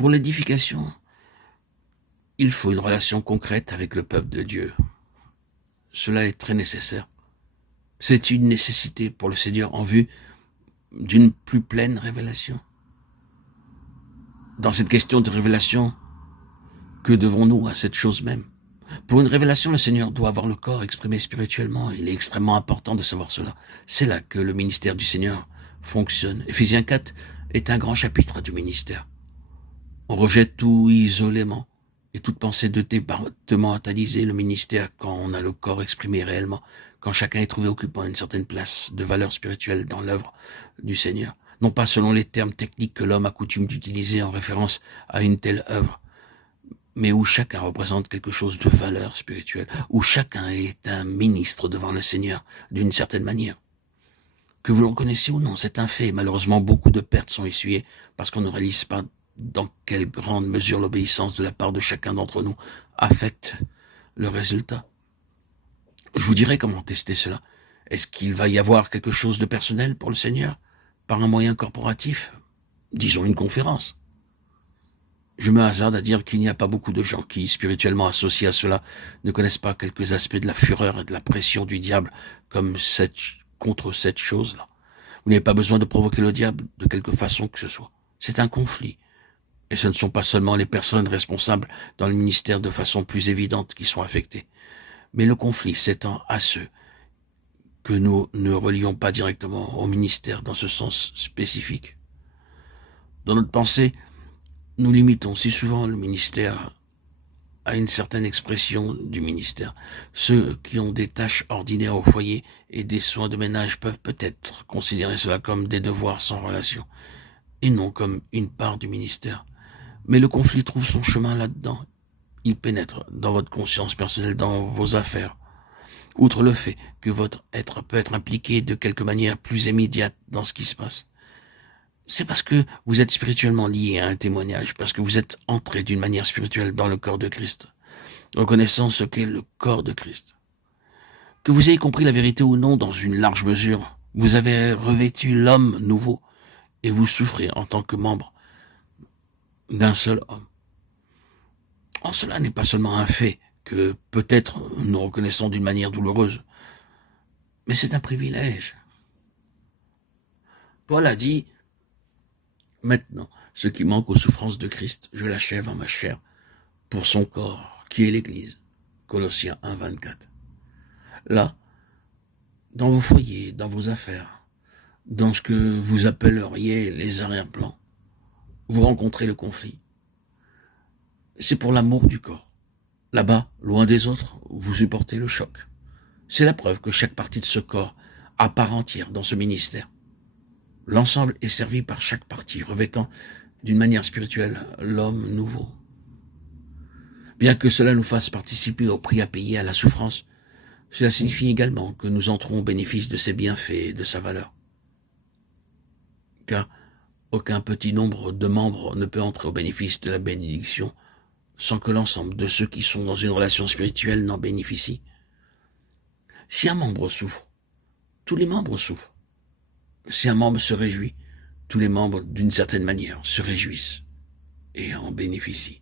Pour l'édification, il faut une relation concrète avec le peuple de Dieu. Cela est très nécessaire. C'est une nécessité pour le Seigneur en vue d'une plus pleine révélation. Dans cette question de révélation, que devons-nous à cette chose même? Pour une révélation, le Seigneur doit avoir le corps exprimé spirituellement. Il est extrêmement important de savoir cela. C'est là que le ministère du Seigneur fonctionne. Éphésiens 4 est un grand chapitre du ministère. On rejette tout isolément et toute pensée de départementaliser le ministère quand on a le corps exprimé réellement, quand chacun est trouvé occupant une certaine place de valeur spirituelle dans l'œuvre du Seigneur. Non pas selon les termes techniques que l'homme a coutume d'utiliser en référence à une telle œuvre, mais où chacun représente quelque chose de valeur spirituelle, où chacun est un ministre devant le Seigneur d'une certaine manière. Que vous le reconnaissiez ou non, c'est un fait. Malheureusement, beaucoup de pertes sont essuyées parce qu'on ne réalise pas dans quelle grande mesure l'obéissance de la part de chacun d'entre nous affecte le résultat. Je vous dirai comment tester cela. Est-ce qu'il va y avoir quelque chose de personnel pour le Seigneur par un moyen corporatif? Disons une conférence. Je me hasarde à dire qu'il n'y a pas beaucoup de gens qui, spirituellement associés à cela, ne connaissent pas quelques aspects de la fureur et de la pression du diable comme contre cette chose-là. Vous n'avez pas besoin de provoquer le diable de quelque façon que ce soit. C'est un conflit. Et ce ne sont pas seulement les personnes responsables dans le ministère de façon plus évidente qui sont affectées. Mais le conflit s'étend à ceux que nous ne relions pas directement au ministère dans ce sens spécifique. Dans notre pensée, nous limitons si souvent le ministère à une certaine expression du ministère. Ceux qui ont des tâches ordinaires au foyer et des soins de ménage peuvent peut-être considérer cela comme des devoirs sans relation, et non comme une part du ministère. Mais le conflit trouve son chemin là-dedans. Il pénètre dans votre conscience personnelle, dans vos affaires. Outre le fait que votre être peut être impliqué de quelque manière plus immédiate dans ce qui se passe, c'est parce que vous êtes spirituellement lié à un témoignage, parce que vous êtes entré d'une manière spirituelle dans le corps de Christ, reconnaissant ce qu'est le corps de Christ. Que vous ayez compris la vérité ou non dans une large mesure, vous avez revêtu l'homme nouveau et vous souffrez en tant que membre d'un seul homme. Or, cela n'est pas seulement un fait que peut-être nous reconnaissons d'une manière douloureuse, mais c'est un privilège. Paul a dit: maintenant, ce qui manque aux souffrances de Christ, je l'achève en ma chair, pour son corps, qui est l'Église. Colossiens 1, 24. Là, dans vos foyers, dans vos affaires, dans ce que vous appelleriez les arrière-plans, vous rencontrez le conflit. C'est pour l'amour du corps. Là-bas, loin des autres, vous supportez le choc. C'est la preuve que chaque partie de ce corps a part entière dans ce ministère. L'ensemble est servi par chaque partie, revêtant d'une manière spirituelle l'homme nouveau. Bien que cela nous fasse participer au prix à payer, à la souffrance, cela signifie également que nous entrons au bénéfice de ses bienfaits et de sa valeur. Car aucun petit nombre de membres ne peut entrer au bénéfice de la bénédiction sans que l'ensemble de ceux qui sont dans une relation spirituelle n'en bénéficient. Si un membre souffre, tous les membres souffrent. Si un membre se réjouit, tous les membres, d'une certaine manière, se réjouissent et en bénéficient.